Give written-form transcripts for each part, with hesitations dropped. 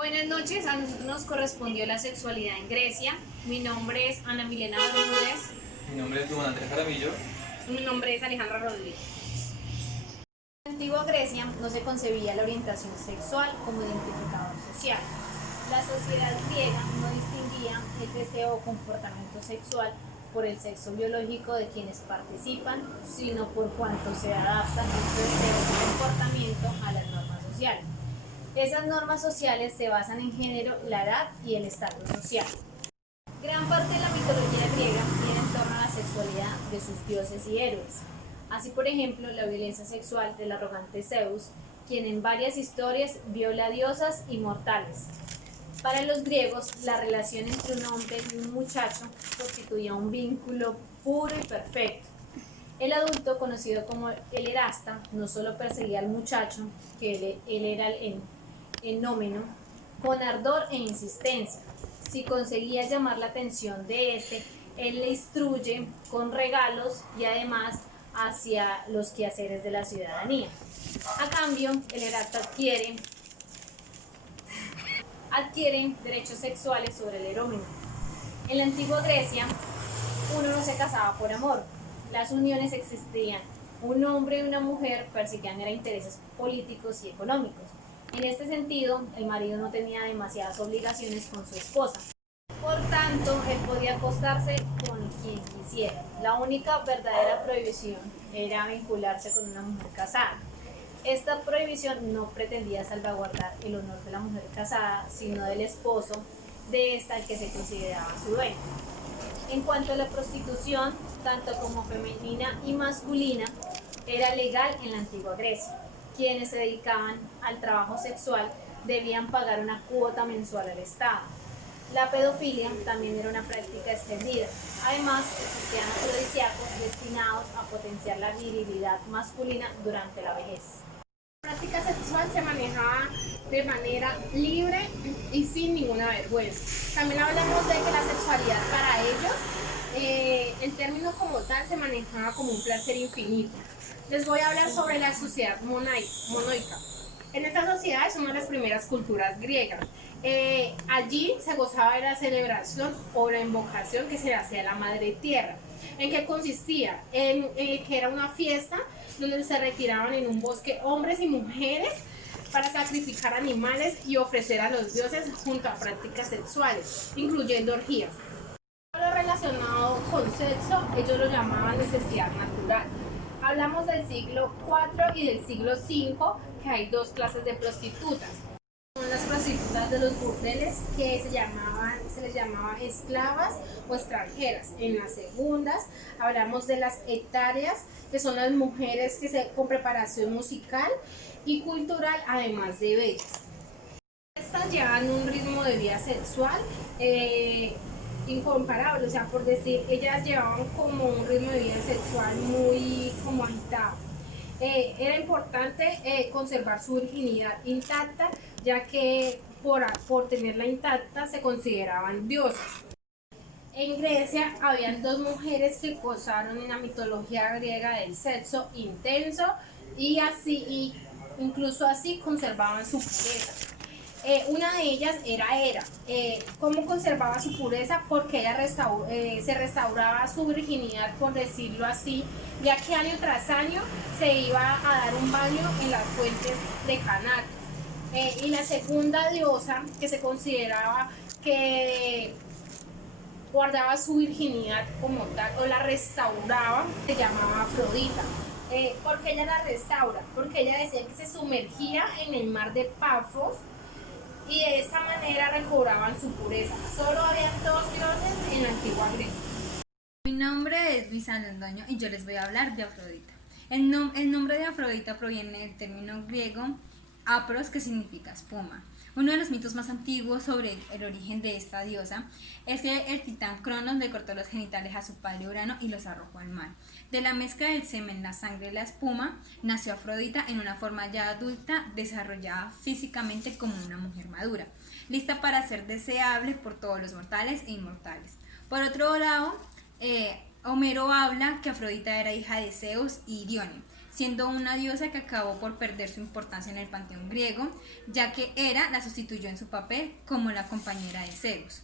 Buenas noches, a nosotros nos correspondió la sexualidad en Grecia. Mi nombre es Ana Milena Bermúdez. Mi nombre es Duan Andrés Jaramillo. Mi nombre es Alejandra Rodríguez. En la antigua Grecia no se concebía la orientación sexual como identificador social. La sociedad griega no distinguía el deseo o comportamiento sexual por el sexo biológico de quienes participan, sino por cuanto se adapta este deseo o comportamiento a las normas sociales. Esas normas sociales se basan en género, la edad y el estatus social. Gran parte de la mitología griega gira en torno a la sexualidad de sus dioses y héroes. Así, por ejemplo, la violencia sexual del arrogante Zeus, quien en varias historias viola a diosas y mortales. Para los griegos, la relación entre un hombre y un muchacho constituía un vínculo puro y perfecto. El adulto, conocido como el erasta, no solo perseguía al muchacho, que él era el enómeno, con ardor e insistencia. Si conseguía llamar la atención de este, él le instruye con regalos y además hacia los quehaceres de la ciudadanía. A cambio, el erasta adquiere derechos sexuales sobre el erómeno. En la antigua Grecia, uno no se casaba por amor. Las uniones existían. Un hombre y una mujer perseguían intereses políticos y económicos. En este sentido, el marido no tenía demasiadas obligaciones con su esposa. Por tanto, él podía acostarse con quien quisiera. La única verdadera prohibición era vincularse con una mujer casada. Esta prohibición no pretendía salvaguardar el honor de la mujer casada, sino del esposo de esta, al que se consideraba su dueño. En cuanto a la prostitución, tanto como femenina y masculina, era legal en la antigua Grecia. Quienes se dedicaban al trabajo sexual debían pagar una cuota mensual al Estado. La pedofilia también era una práctica extendida. Además, existían afrodisíacos destinados a potenciar la virilidad masculina durante la vejez. La práctica sexual se manejaba de manera libre y sin ninguna vergüenza. También hablamos de que la sexualidad para ellos, el término como tal se manejaba como un placer infinito. Les voy a hablar sobre la sociedad monoica. En esta sociedad es una de las primeras culturas griegas. Allí se gozaba de la celebración o la invocación que se le hacía a la Madre Tierra. ¿En qué consistía? En que era una fiesta donde se retiraban en un bosque hombres y mujeres para sacrificar animales y ofrecer a los dioses junto a prácticas sexuales, incluyendo orgías. Todo lo relacionado con sexo, ellos lo llamaban necesidad natural. Hablamos del siglo IV y del siglo V, que hay dos clases de prostitutas. Son las prostitutas de los burdeles, que se les llamaba esclavas o extranjeras. En las segundas hablamos de las hectáreas, que son las mujeres con preparación musical y cultural, además de bellas. Estas llevan un ritmo de vida sexual incomparable, o sea, por decir, ellas llevaban como un ritmo de vida sexual muy como agitado. Era importante conservar su virginidad intacta, ya que por tenerla intacta se consideraban diosas. En Grecia habían dos mujeres que gozaron en la mitología griega del sexo intenso y incluso así conservaban su pureza. Una de ellas era Hera. ¿Cómo conservaba su pureza? Porque ella se restauraba su virginidad, por decirlo así, ya que año tras año se iba a dar un baño en las fuentes de Canato. Y la segunda diosa que se consideraba que guardaba su virginidad como tal o la restauraba, se llamaba Afrodita. ¿Por qué ella la restaura? Porque ella decía que se sumergía en el mar de Pafos y de esta manera recobraban su pureza. Solo había dos dioses en la antigua Grecia. Mi nombre es Luisa Londoño y yo les voy a hablar de Afrodita. El nombre de Afrodita proviene del término griego apros, que significa espuma. Uno de los mitos más antiguos sobre el origen de esta diosa es que el titán Cronos le cortó los genitales a su padre Urano y los arrojó al mar. De la mezcla del semen, la sangre y la espuma, nació Afrodita en una forma ya adulta, desarrollada físicamente como una mujer madura, lista para ser deseable por todos los mortales e inmortales. Por otro lado, Homero habla que Afrodita era hija de Zeus y Dione, siendo una diosa que acabó por perder su importancia en el panteón griego, ya que Hera la sustituyó en su papel como la compañera de Zeus.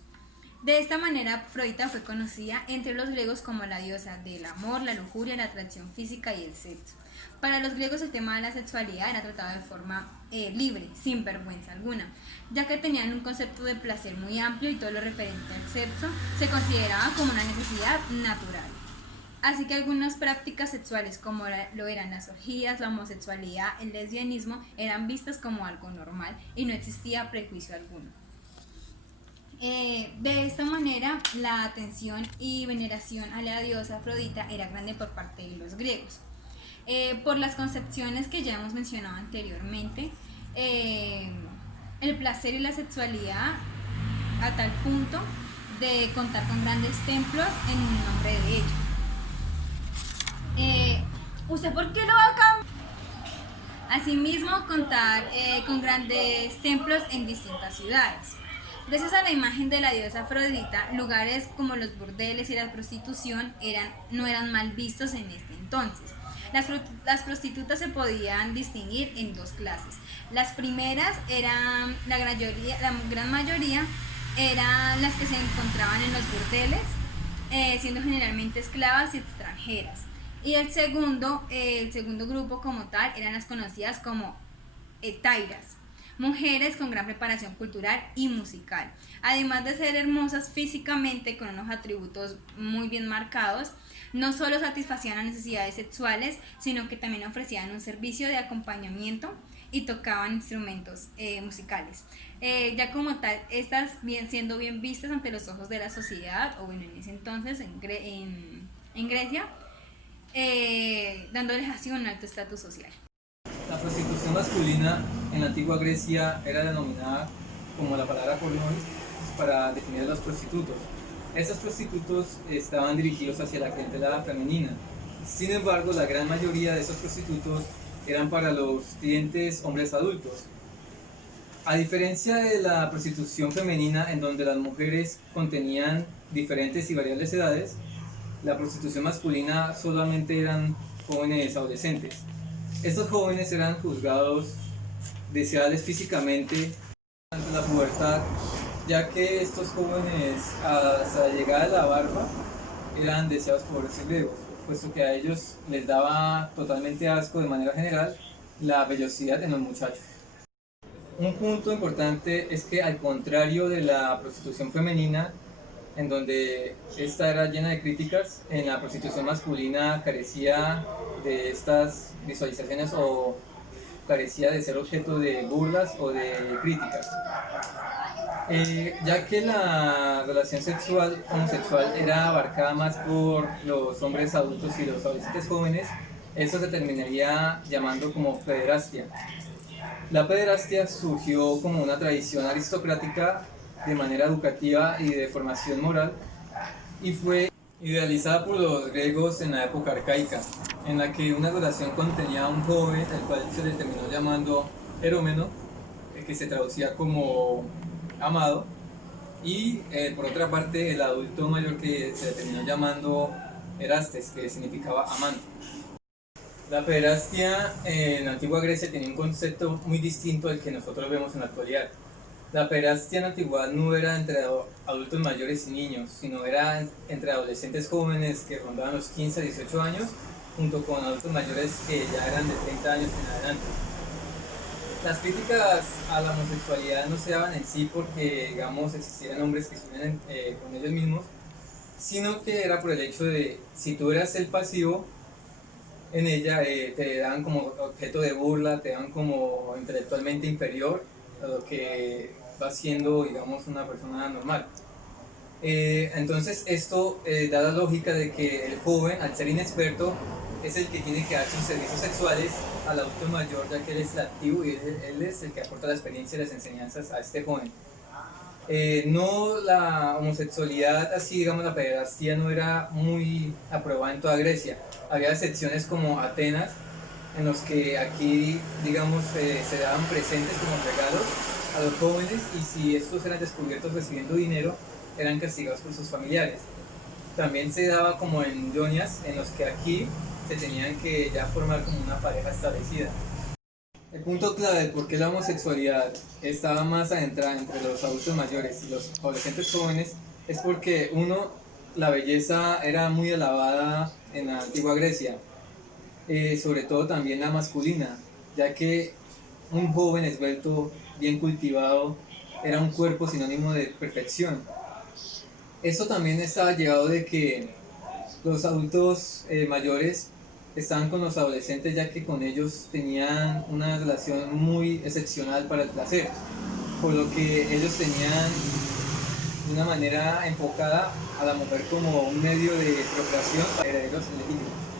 De esta manera, Afrodita fue conocida entre los griegos como la diosa del amor, la lujuria, la atracción física y el sexo. Para los griegos el tema de la sexualidad era tratado de forma libre, sin vergüenza alguna, ya que tenían un concepto de placer muy amplio y todo lo referente al sexo se consideraba como una necesidad natural. Así que algunas prácticas sexuales como lo eran las orgías, la homosexualidad, el lesbianismo eran vistas como algo normal y no existía prejuicio alguno. De esta manera, la atención y veneración a la diosa Afrodita era grande por parte de los griegos. Por las concepciones que ya hemos mencionado anteriormente, el placer y la sexualidad a tal punto de contar con grandes templos en nombre de ella. ¿Usted por qué lo va a cambiar? Asimismo, contar con grandes templos en distintas ciudades. Gracias a la imagen de la diosa Afrodita, lugares como los burdeles y la prostitución no eran mal vistos en este entonces. Las prostitutas se podían distinguir en dos clases. Las primeras eran, la gran mayoría eran las que se encontraban en los burdeles, siendo generalmente esclavas y extranjeras. Y el segundo grupo como tal eran las conocidas como hetairas, mujeres con gran preparación cultural y musical. Además de ser hermosas físicamente con unos atributos muy bien marcados, no solo satisfacían las necesidades sexuales, sino que también ofrecían un servicio de acompañamiento y tocaban instrumentos musicales. Ya como tal, estas siendo bien vistas ante los ojos de la sociedad, o bueno, en ese entonces en Grecia, dándoles así un alto estatus social. La prostitución masculina en la antigua Grecia era denominada como la palabra pornois para definir a los prostitutos. Estos prostitutos estaban dirigidos hacia la clientela femenina. Sin embargo, la gran mayoría de esos prostitutos eran para los clientes hombres adultos. A diferencia de la prostitución femenina, en donde las mujeres contenían diferentes y variables edades, la prostitución masculina solamente eran jóvenes adolescentes. Estos jóvenes eran juzgados deseables físicamente ante la pubertad, ya que estos jóvenes hasta la llegada de la barba eran deseados por los griegos, puesto que a ellos les daba totalmente asco de manera general la vellosidad en los muchachos. Un punto importante es que, al contrario de la prostitución femenina, en donde esta era llena de críticas, en la prostitución masculina carecía de estas visualizaciones o carecía de ser objeto de burlas o de críticas. Ya que la relación sexual homosexual era abarcada más por los hombres adultos y los adolescentes jóvenes, eso se terminaría llamando como pederastia. La pederastia surgió como una tradición aristocrática de manera educativa y de formación moral, y fue idealizada por los griegos en la época arcaica, en la que una relación contenía a un joven, el cual se le terminó llamando erómeno, que se traducía como amado, y por otra parte el adulto mayor, que se le terminó llamando erastes, que significaba amante. La pederastia en la antigua Grecia tenía un concepto muy distinto al que nosotros vemos en la actualidad. La pederastia en la antigüedad no era entre adultos mayores y niños, sino era entre adolescentes jóvenes que rondaban los 15 a 18 años, junto con adultos mayores que ya eran de 30 años en adelante. Las críticas a la homosexualidad no se daban en sí porque, digamos, existieran hombres que estuvieran con ellos mismos, sino que era por el hecho de, si tú eras el pasivo en ella, te daban como objeto de burla, te daban como intelectualmente inferior a lo que va siendo, digamos, una persona normal. Entonces esto da la lógica de que el joven, al ser inexperto, es el que tiene que dar sus servicios sexuales al adulto mayor, ya que él es el activo y él es el que aporta la experiencia y las enseñanzas a este joven. No, la homosexualidad, así digamos, la pederastia no era muy aprobada en toda Grecia. Había excepciones como Atenas, en los que aquí, digamos, se daban presentes como regalos a los jóvenes, y si estos eran descubiertos recibiendo dinero, eran castigados por sus familiares. También se daba como en Ionias, en los que aquí se tenían que ya formar como una pareja establecida. El punto clave de por qué la homosexualidad estaba más adentrada entre los adultos mayores y los adolescentes jóvenes es porque uno, la belleza era muy alabada en la antigua Grecia, sobre todo también la masculina, ya que un joven esbelto, bien cultivado, era un cuerpo sinónimo de perfección. Esto también estaba llevado de que los adultos mayores estaban con los adolescentes ya que con ellos tenían una relación muy excepcional para el placer, por lo que ellos tenían de una manera enfocada a la mujer como un medio de procreación para herederos legítimos.